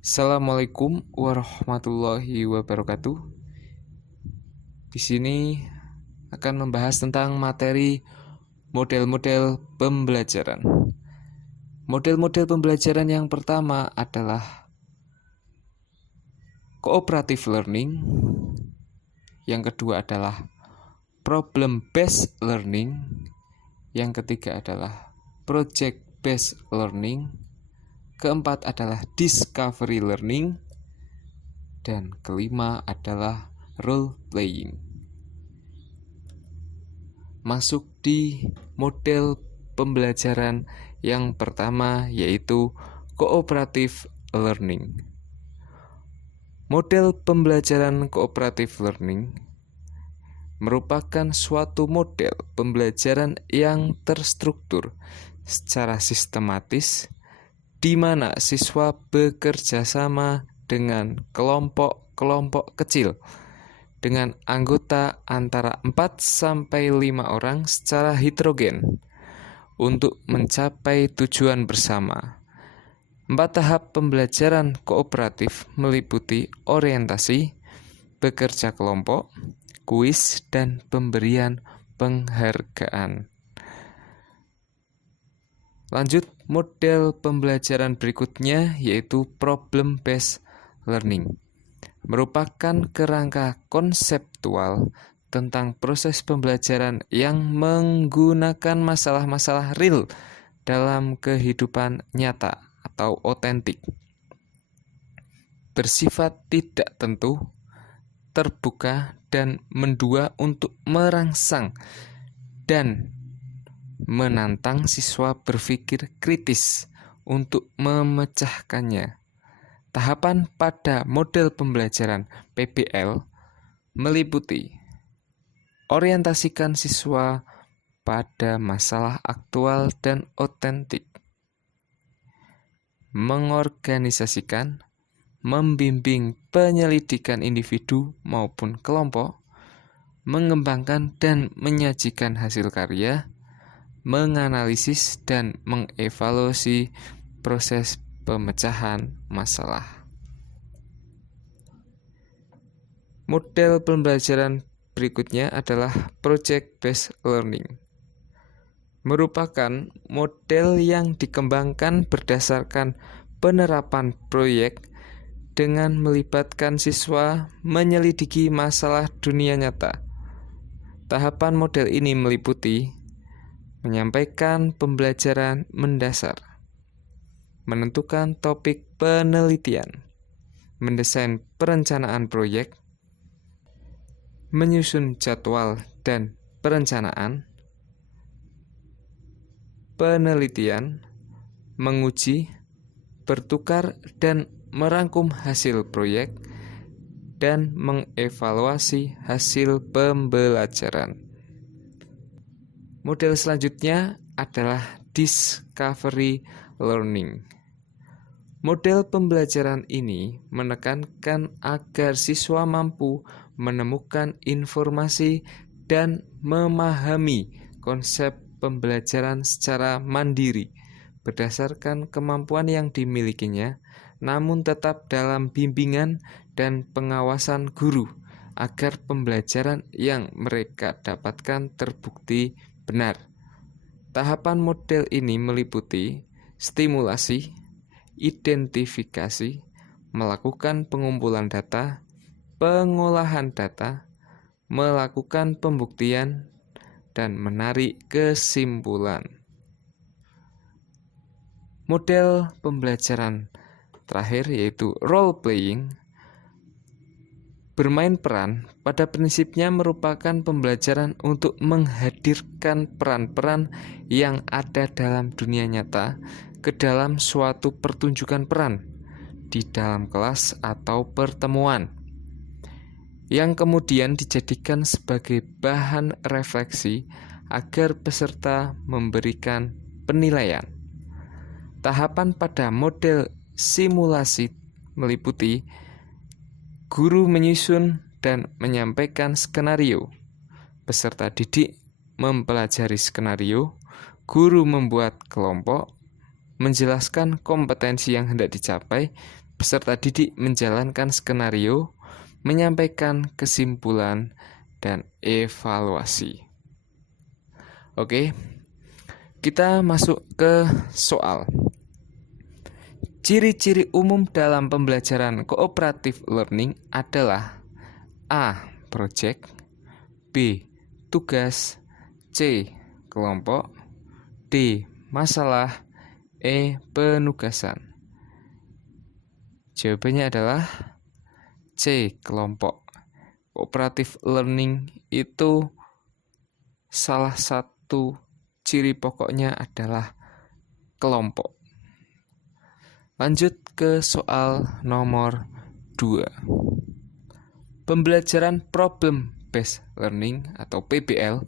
Assalamualaikum warahmatullahi wabarakatuh. Di sini akan membahas tentang materi model-model pembelajaran. Model-model pembelajaran yang pertama adalah cooperative learning. Yang kedua adalah problem-based learning. Yang ketiga adalah project-based learning. Keempat adalah discovery learning. Dan kelima adalah role playing. Masuk di model pembelajaran yang pertama, yaitu cooperative learning. Model pembelajaran cooperative learning merupakan suatu model pembelajaran yang terstruktur secara sistematis, di mana siswa bekerja sama dengan kelompok-kelompok kecil dengan anggota antara 4-5 orang secara heterogen untuk mencapai tujuan bersama. 4 tahap pembelajaran kooperatif meliputi orientasi, bekerja kelompok, kuis, dan pemberian penghargaan. Lanjut, model pembelajaran berikutnya yaitu problem-based learning. Merupakan kerangka konseptual tentang proses pembelajaran yang menggunakan masalah-masalah real dalam kehidupan nyata atau otentik. Bersifat tidak tentu, terbuka, dan mendua untuk merangsang dan menantang siswa berpikir kritis untuk memecahkannya. Tahapan pada model pembelajaran PBL meliputi orientasikan siswa pada masalah aktual dan otentik, mengorganisasikan, membimbing penyelidikan individu maupun kelompok, mengembangkan dan menyajikan hasil karya, menganalisis dan mengevaluasi proses pemecahan masalah. Model pembelajaran berikutnya adalah project-based learning. Merupakan model yang dikembangkan berdasarkan penerapan proyek dengan melibatkan siswa menyelidiki masalah dunia nyata. Tahapan model ini meliputi menyampaikan pembelajaran mendasar, menentukan topik penelitian, mendesain perencanaan proyek, menyusun jadwal dan perencanaan, penelitian, menguji, bertukar dan merangkum hasil proyek, dan mengevaluasi hasil pembelajaran. Model selanjutnya adalah discovery learning. Model pembelajaran ini menekankan agar siswa mampu menemukan informasi dan memahami konsep pembelajaran secara mandiri berdasarkan kemampuan yang dimilikinya, namun tetap dalam bimbingan dan pengawasan guru agar pembelajaran yang mereka dapatkan terbukti benar. Tahapan model ini meliputi stimulasi, identifikasi, melakukan pengumpulan data, pengolahan data, melakukan pembuktian, dan menarik kesimpulan. Model pembelajaran terakhir yaitu role playing. Bermain peran pada prinsipnya merupakan pembelajaran untuk menghadirkan peran-peran yang ada dalam dunia nyata ke dalam suatu pertunjukan peran di dalam kelas atau pertemuan, yang kemudian dijadikan sebagai bahan refleksi agar peserta memberikan penilaian. Tahapan pada model simulasi meliputi guru menyusun dan menyampaikan skenario, peserta didik mempelajari skenario, guru membuat kelompok, menjelaskan kompetensi yang hendak dicapai, Peserta didik menjalankan skenario, menyampaikan kesimpulan, dan evaluasi. Oke, kita masuk ke soal. Ciri-ciri umum dalam pembelajaran cooperative learning adalah A. Project, B. Tugas, C. Kelompok, D. Masalah, E. Penugasan. Jawabannya adalah C. Kelompok. Cooperative learning itu salah satu ciri pokoknya adalah kelompok. Lanjut ke soal nomor 2. Pembelajaran problem based learning atau PBL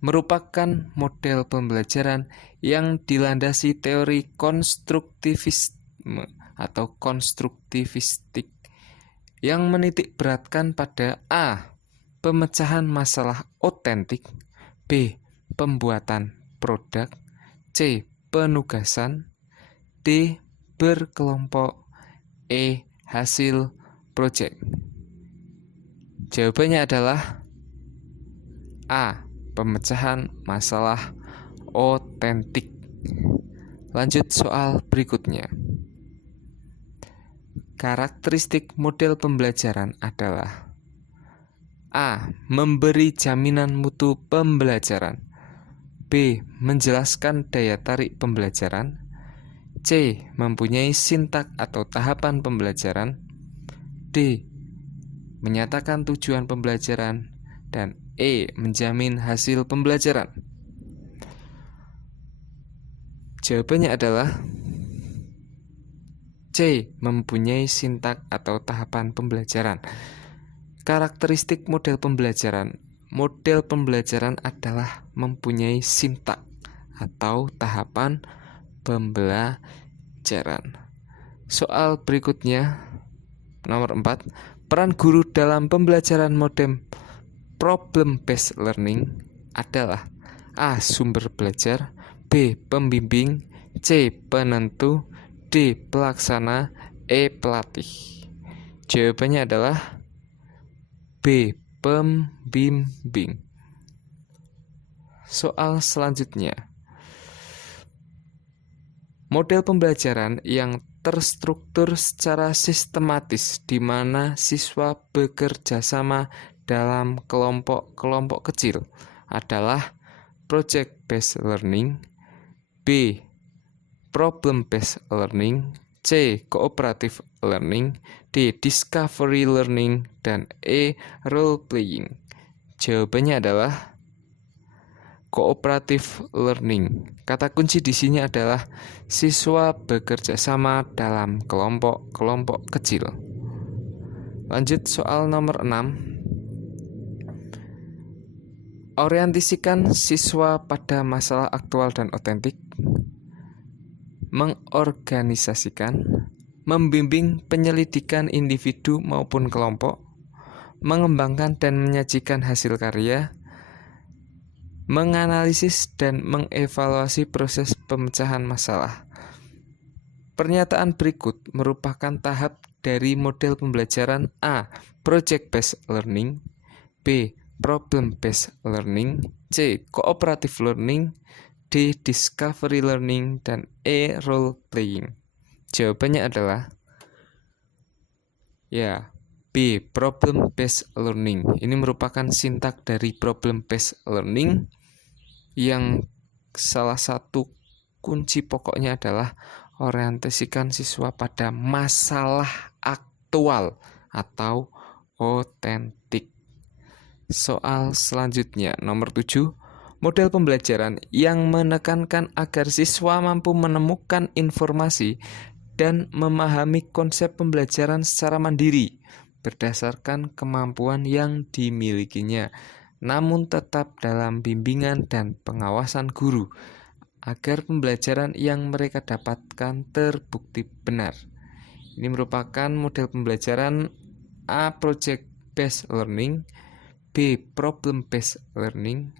merupakan model pembelajaran yang dilandasi teori konstruktivisme atau konstruktivistik yang menitik beratkan pada A. Pemecahan masalah otentik, B. Pembuatan produk, C. Penugasan, D. Berkelompok, E. Hasil proyek. Jawabannya adalah A. Pemecahan masalah otentik. Lanjut soal berikutnya. Karakteristik model pembelajaran adalah A. Memberi jaminan mutu pembelajaran, B. Menjelaskan daya tarik pembelajaran, C. Mempunyai sintak atau tahapan pembelajaran, D. Menyatakan tujuan pembelajaran, dan E. Menjamin hasil pembelajaran. Jawabannya adalah C. Mempunyai sintak atau tahapan pembelajaran. Karakteristik model pembelajaran. Model pembelajaran adalah mempunyai sintak atau tahapan pembelajaran. Soal berikutnya nomor 4. Peran guru dalam pembelajaran model problem based learning adalah A. Sumber belajar, B. Pembimbing, C. Penentu, D. Pelaksana, E. Pelatih. Jawabannya adalah B. Pembimbing. Soal selanjutnya. Model pembelajaran yang terstruktur secara sistematis di mana siswa bekerja sama dalam kelompok-kelompok kecil adalah project based learning, B. problem based learning, C. cooperative learning, D. discovery learning, dan E. role playing. Jawabannya adalah cooperative learning. Kata kunci di sini adalah siswa bekerja sama dalam kelompok-kelompok kecil. Lanjut soal nomor 6. Orientasikan siswa pada masalah aktual dan otentik. Mengorganisasikan, membimbing penyelidikan individu maupun kelompok, mengembangkan dan menyajikan hasil karya, menganalisis dan mengevaluasi proses pemecahan masalah. Pernyataan berikut merupakan tahap dari model pembelajaran A. Project based learning, B. Problem based learning, C. Cooperative learning, D. Discovery learning, dan E. Role playing. Jawabannya adalah B. Problem based learning. Ini merupakan sintak dari problem based learning yang salah satu kunci pokoknya adalah orientasikan siswa pada masalah aktual atau otentik. Soal selanjutnya nomor 7. Model pembelajaran yang menekankan agar siswa mampu menemukan informasi dan memahami konsep pembelajaran secara mandiri berdasarkan kemampuan yang dimilikinya, namun tetap dalam bimbingan dan pengawasan guru agar pembelajaran yang mereka dapatkan terbukti benar. Ini merupakan model pembelajaran A. Project based learning, B. Problem based learning,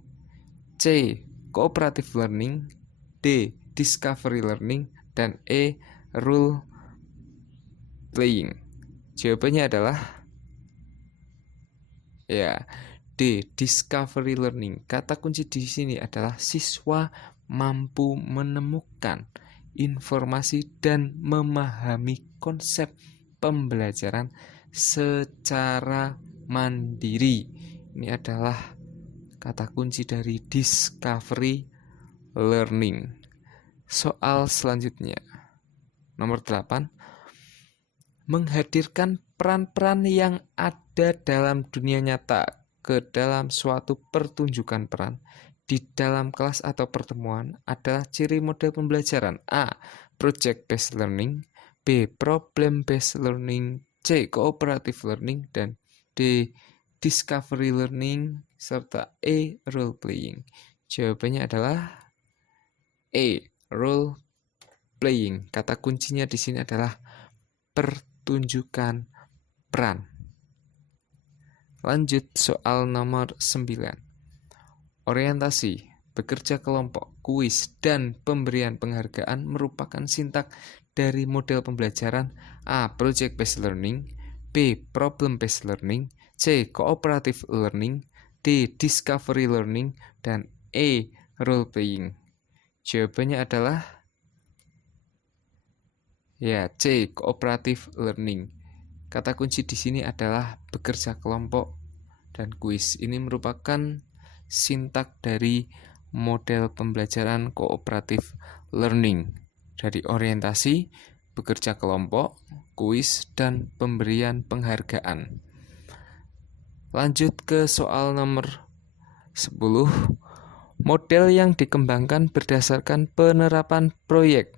C. Cooperative learning, D. Discovery learning, dan E. Role playing. Jawabannya adalah ya D. Discovery learning. Kata kunci di sini adalah siswa mampu menemukan informasi dan memahami konsep pembelajaran secara mandiri. Ini adalah kata kunci dari discovery learning. Soal selanjutnya, nomor 8. Menghadirkan peran-peran yang ada dalam dunia nyata ke dalam suatu pertunjukan peran di dalam kelas atau pertemuan adalah ciri model pembelajaran. A. Project based learning, B. Problem based learning, C. Cooperative learning, dan D. Discovery learning, serta E. Role playing. Jawabannya adalah E. Role playing. Kata kuncinya di sini adalah pertunjukan peran. Lanjut soal nomor 9. Orientasi, bekerja kelompok, kuis, dan pemberian penghargaan merupakan sintak dari model pembelajaran A. Project based learning, B. Problem based learning, C. Cooperative learning, D. Discovery learning, dan E. Role playing. Jawabannya adalah ya C. Cooperative learning. Kata kunci di sini adalah bekerja kelompok dan kuis. Ini merupakan sintak dari model pembelajaran cooperative learning, dari orientasi, bekerja kelompok, kuis, dan pemberian penghargaan. Lanjut ke soal nomor 10. Model yang dikembangkan berdasarkan penerapan proyek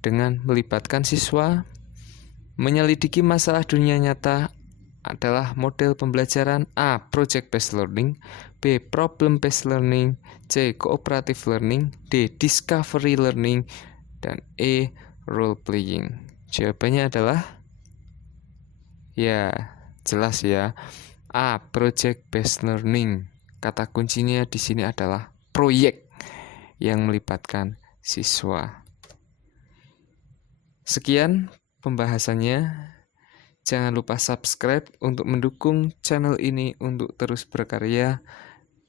dengan melibatkan siswa menyelidiki masalah dunia nyata adalah model pembelajaran A. Project based learning, B. Problem based learning, C. Cooperative learning, D. Discovery learning, dan E. Role playing. Jawabannya adalah ya jelas ya, A. Project based learning. Kata kuncinya di sini adalah proyek yang melibatkan siswa. Sekian pembahasannya. Jangan lupa subscribe untuk mendukung channel ini untuk terus berkarya.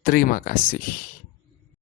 Terima kasih.